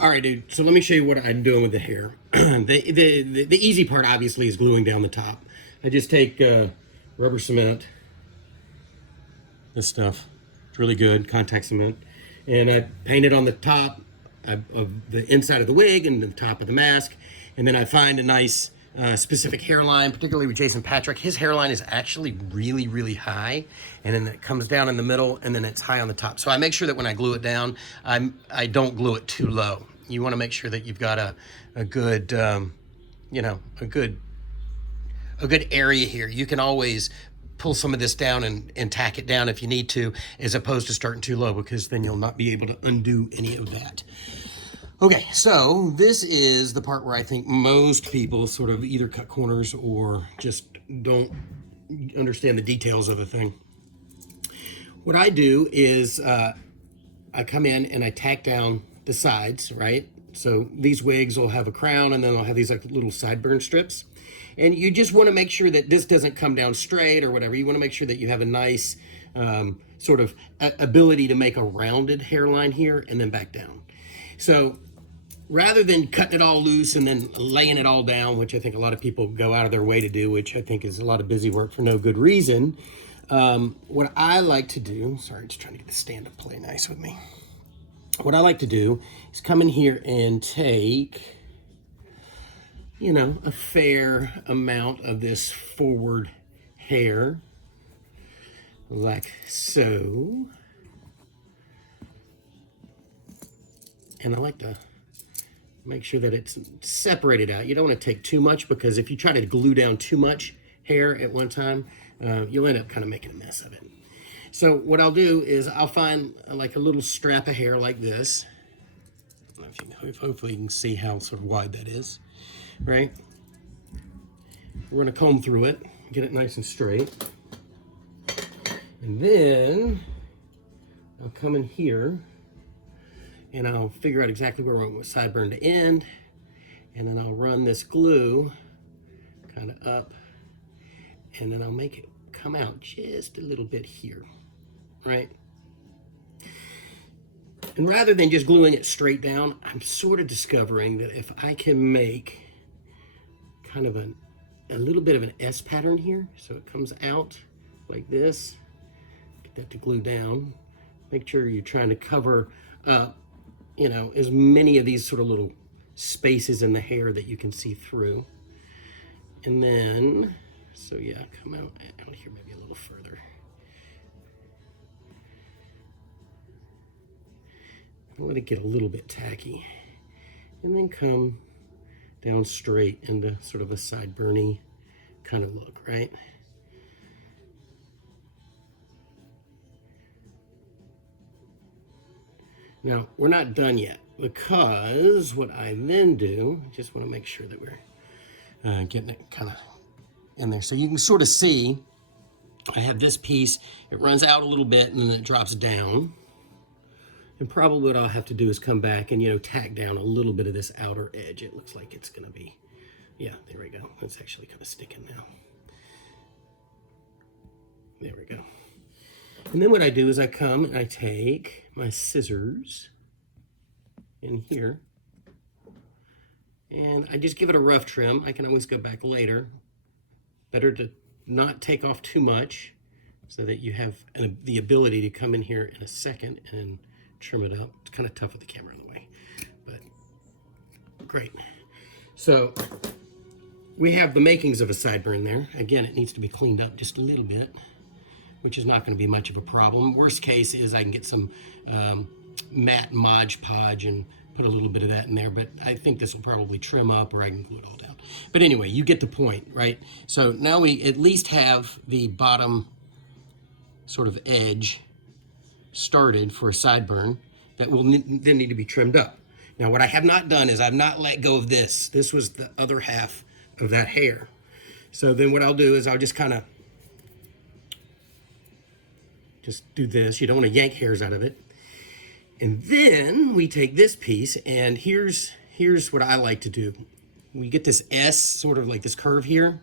All right, dude. So let me show you what I'm doing with the hair. The easy part, obviously, is gluing down the top. I just take rubber cement, this stuff. It's really good, contact cement. And I paint it on the top of the inside of the wig and the top of the mask. And then I find a nice specific hairline, particularly with Jason Patrick. His hairline is actually really, really high. And then it comes down in the middle and then it's high on the top. So I make sure that when I glue it down, I don't glue it too low. You want to make sure that you've got a good, you know, a good area here. You can always pull some of this down and tack it down if you need to, as opposed to starting too low, because then you'll not be able to undo any of that. Okay, so this is the part where I think most people sort of either cut corners or just don't understand the details of the thing. What I do is I come in and I tack down the sides, right? So these wigs will have a crown and then they'll have these like little sideburn strips. And you just want to make sure that this doesn't come down straight or whatever. You want to make sure that you have a nice sort of ability to make a rounded hairline here and then back down. So rather than cutting it all loose and then laying it all down, which I think a lot of people go out of their way to do, which I think is a lot of busy work for no good reason, what I like to do, sorry, just trying to get the stand up play nice with me. What I like to do is come in here and take, you know, a fair amount of this forward hair, like so. And I like to make sure that it's separated out. You don't want to take too much, because if you try to glue down too much hair at one time, you'll end up kind of making a mess of it. So what I'll do is I'll find like a little strap of hair like this. I don't know if hopefully you can see how sort of wide that is, right? We're gonna comb through it, get it nice and straight. And then I'll come in here and I'll figure out exactly where I want my sideburn to end. And then I'll run this glue kind of up, and then I'll make it come out just a little bit here, right? And rather than just gluing it straight down, I'm sort of discovering that if I can make kind of a little bit of an S pattern here, so it comes out like this, get that to glue down. Make sure you're trying to cover up, you know, as many of these sort of little spaces in the hair that you can see through. And then, so yeah, come out here maybe a little further. Let it get a little bit tacky. And then come down straight into sort of a sideburny kind of look, right? Now, we're not done yet, because what I then do, I just want to make sure that we're getting it kind of in there. So you can sort of see, I have this piece, it runs out a little bit and then it drops down. And probably what I'll have to do is come back and, you know, tack down a little bit of this outer edge. It looks like it's gonna be, yeah, there we go. It's actually kind of sticking now. There we go. And then what I do is I come and I take my scissors in here and I just give it a rough trim. I can always go back later. Better to not take off too much so that you have the ability to come in here in a second and trim it up. It's kind of tough with the camera in the way, but great. So we have the makings of a sideburn there. Again, it needs to be cleaned up just a little bit, which is not going to be much of a problem. Worst case is I can get some matte Mod Podge and put a little bit of that in there, but I think this will probably trim up, or I can glue it all down. But anyway, you get the point, right? So now we at least have the bottom sort of edge started for a sideburn that will then need to be trimmed up. Now, what I have not done is I've not let go of this. This was the other half of that hair. So then what I'll do is I'll just kind of just do this. You don't want to yank hairs out of it. And then we take this piece, and here's what I like to do. We get this S, sort of like this curve here.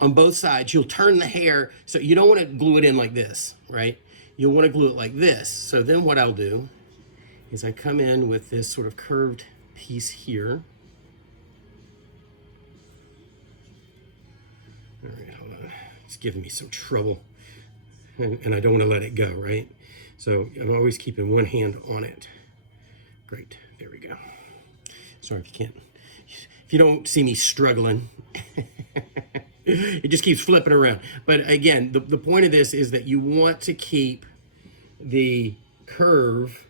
On both sides, you'll turn the hair, so you don't want to glue it in like this, right? You'll want to glue it like this. So then what I'll do is I come in with this sort of curved piece here. All right, hold on. It's giving me some trouble, and I don't want to let it go, right? So I'm always keeping one hand on it. Great, there we go. Sorry if you don't see me struggling. It just keeps flipping around. But again, the point of this is that you want to keep the curve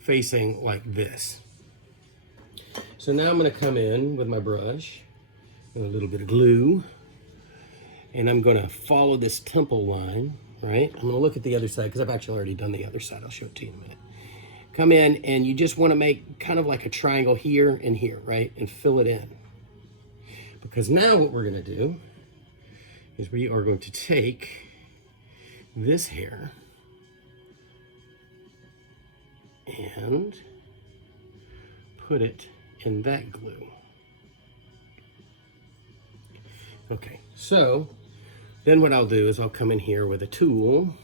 facing like this. So now I'm going to come in with my brush and a little bit of glue, and I'm going to follow this temple line, right? I'm going to look at the other side because I've actually already done the other side. I'll show it to you in a minute. Come in, and you just want to make kind of like a triangle here and here, right? And fill it in. Because now what we're going to do is we are going to take this hair and put it in that glue. Okay, so then what I'll do is I'll come in here with a tool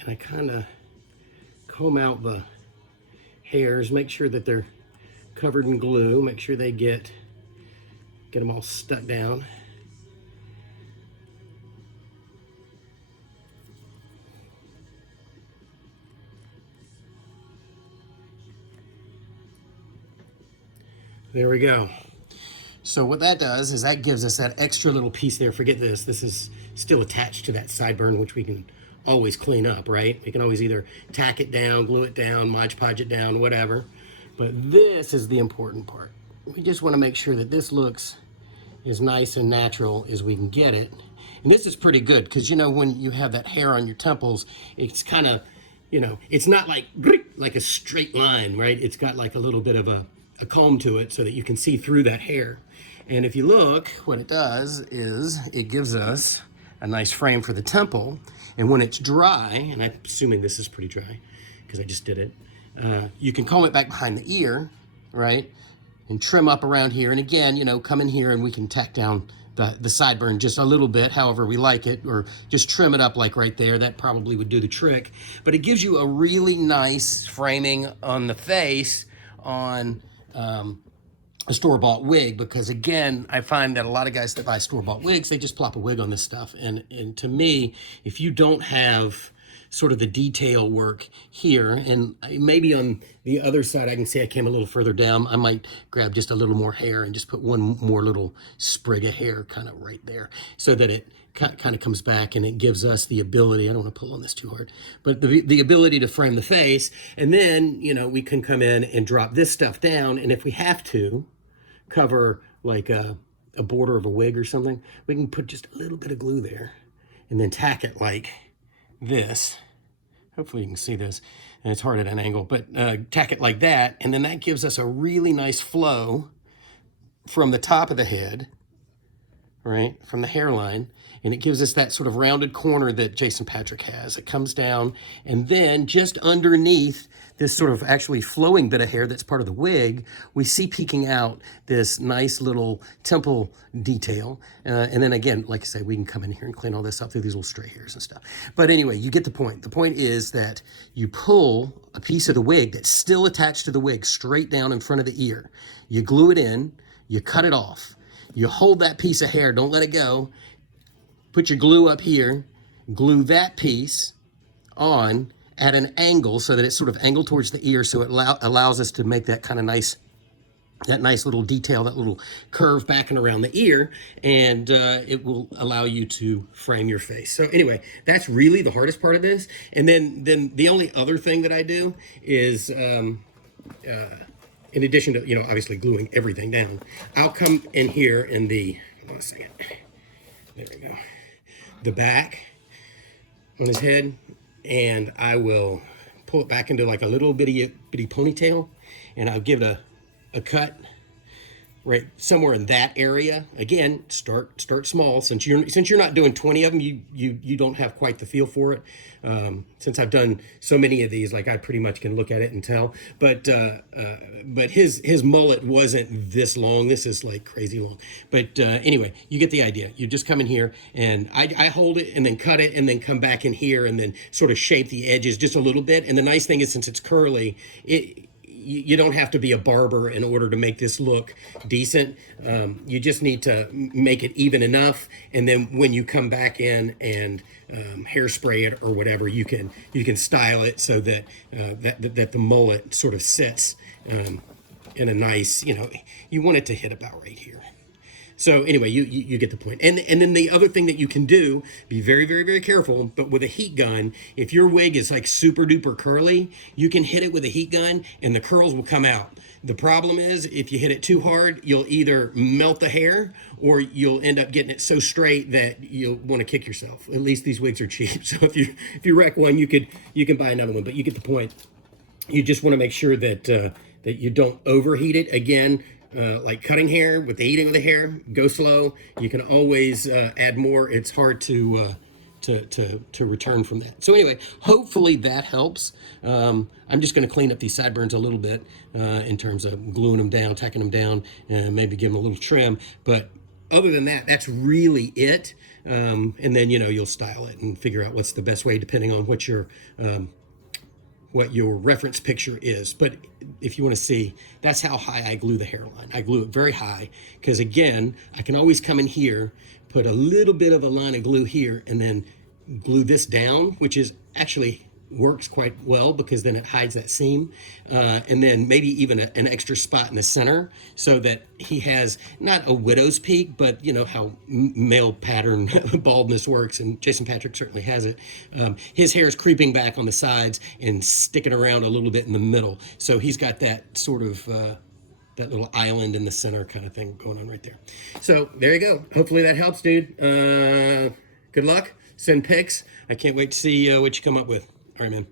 and I kind of comb out the hairs, make sure that they're covered in glue, make sure they get them all stuck down. There we go. So what that does is that gives us that extra little piece there. Forget this. This is still attached to that sideburn, which we can always clean up, right? We can always either tack it down, glue it down, Mod Podge it down, whatever. But this is the important part. We just want to make sure that this looks as nice and natural as we can get it. And this is pretty good because, you know, when you have that hair on your temples, it's kind of, you know, it's not like a straight line, right? It's got like a little bit of a comb to it so that you can see through that hair. And if you look, what it does is it gives us a nice frame for the temple. And when it's dry, and I'm assuming this is pretty dry because I just did it, you can comb it back behind the ear, right? And trim up around here. And again, you know, come in here and we can tack down the sideburn just a little bit, however we like it, or just trim it up like right there. That probably would do the trick. But it gives you a really nice framing on the face on a store-bought wig, because again, I find that a lot of guys that buy store-bought wigs, they just plop a wig on this stuff. And to me, if you don't have sort of the detail work here, and maybe on the other side, I can see I came a little further down. I might grab just a little more hair and just put one more little sprig of hair kind of right there so that it kind of comes back and it gives us the ability, I don't want to pull on this too hard, but the ability to frame the face. And then, you know, we can come in and drop this stuff down. And if we have to cover like a border of a wig or something, we can put just a little bit of glue there and then tack it like this. Hopefully you can see this, and it's hard at an angle, but tack it like that, and then that gives us a really nice flow from the top of the head, right, from the hairline, and it gives us that sort of rounded corner that Jason Patrick has. It comes down, and then just underneath this sort of actually flowing bit of hair that's part of the wig, we see peeking out this nice little temple detail. And then again, like I say, we can come in here and clean all this up through these little stray hairs and stuff. But anyway, you get the point. The point is that you pull a piece of the wig that's still attached to the wig straight down in front of the ear. You glue it in, you cut it off. You hold that piece of hair, don't let it go. Put your glue up here, glue that piece on at an angle so that it's sort of angled towards the ear, so it allows us to make that kind of nice, that nice little detail, that little curve back and around the ear, and it will allow you to frame your face. So anyway, that's really the hardest part of this. And then the only other thing that I do is, in addition to, you know, obviously gluing everything down, I'll come in here in the, hold on a second, there we go, the back on his head, and I will pull it back into like a little bitty ponytail, and I'll give it a cut right somewhere in that area. Again, start small. Since you're not doing 20 of them, you don't have quite the feel for it. Since I've done so many of these, like I pretty much can look at it and tell. But his mullet wasn't this long. This is like crazy long. But anyway, you get the idea. You just come in here and I hold it and then cut it and then come back in here and then sort of shape the edges just a little bit. And the nice thing is, since it's curly, you don't have to be a barber in order to make this look decent. You just need to make it even enough, and then when you come back in and hairspray it or whatever, you can style it so that that the mullet sort of sits in a nice, you want it to hit about right here. So anyway, you get the point. And then the other thing that you can do, be very, very, very careful, but with a heat gun, if your wig is like super duper curly, you can hit it with a heat gun and the curls will come out. The problem is, if you hit it too hard, you'll either melt the hair or you'll end up getting it so straight that you'll want to kick yourself. At least these wigs are cheap. So if you wreck one, you can buy another one, but you get the point. You just want to make sure that that you don't overheat it. Again, like cutting hair with the heating of the hair, go slow. You can always add more. It's hard to return from that. So anyway, hopefully that helps. I'm just going to clean up these sideburns a little bit in terms of gluing them down, tacking them down, and maybe give them a little trim. But other than that, that's really it. And then you'll style it and figure out what's the best way depending on what your reference picture is. But if you want to see, that's how high I glue the hairline. I glue it very high because, again, I can always come in here, put a little bit of a line of glue here, and then glue this down, which is actually works quite well because then it hides that seam, and then maybe even an extra spot in the center so that he has not a widow's peak, but how male pattern baldness works, and Jason Patrick certainly has it. His hair is creeping back on the sides and sticking around a little bit in the middle, so he's got that sort of that little island in the center kind of thing going on right there. So there you go. Hopefully that helps, dude. Good luck. Send pics. I can't wait to see what you come up with. All right, man.